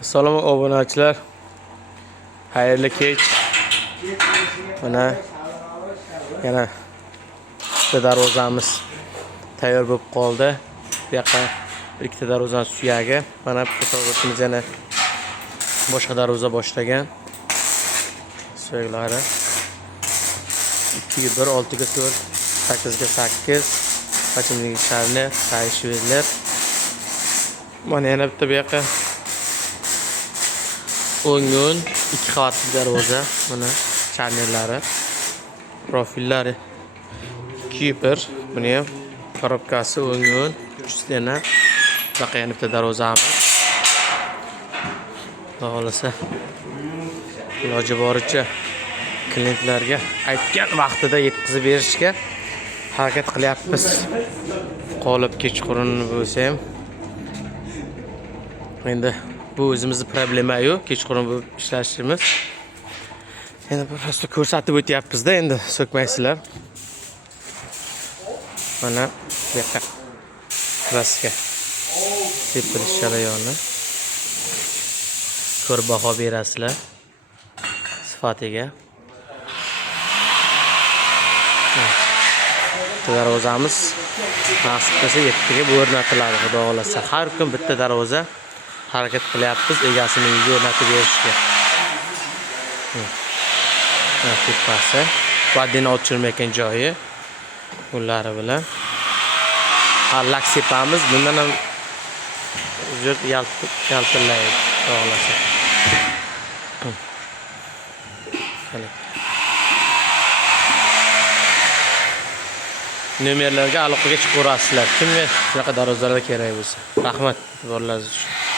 Assalomu obunachilar. Xayrli kech. Mana yana bitta darvozamiz tayyor bo'lib qoldi. Bu yoqqa ikkita darvozaning suyagi. Mana fotografiimiz yana boshqa darvoza boshlagan. Suyaklari 2 1 6 4 8 8 qachimlik sharni tayishlar. Mana yana bitta bu yoqqa o'ngun 2 qavatli darvoza. Mana chanellari, profillari Kuper. Buni ham korobkasi o'ngun 3 dana. Baqa yana bitta darvozamiz. Xohlasa iloji boricha klientlarga aytgan vaqtida yetkazib berishga harakat qilyapmiz. Qolib kechqurun bo'lsa ham endi bu o'zimizning problema-yu, kechqurun bo'lib ishlashimiz. Endi prosta ko'rsatib o'tyapmiz-da, endi so'kmaysizlar. Mana bu yoqqa klassika sepilish jarayoni. Ko'rib baho berasizlar sifatiga. Darvozamiz nasib qilsa 7 ga o'rnatiladi, xudo xolasa. Har kun bitta darvoza harakat qilyapmiz egasini uyiga o'rnatib berishga. Tepasi vaddini ochilmagan joyi ullari bilan lak sepamiz. Bundan ham yurt yaltillaydi, xudo xolasa. Nomerlarga aloqaga chiqib ko'rasizlar. Kimga shunaqa darvozalar kerak bo'lsa. Rahmat, e'tiborlaringiz uchun.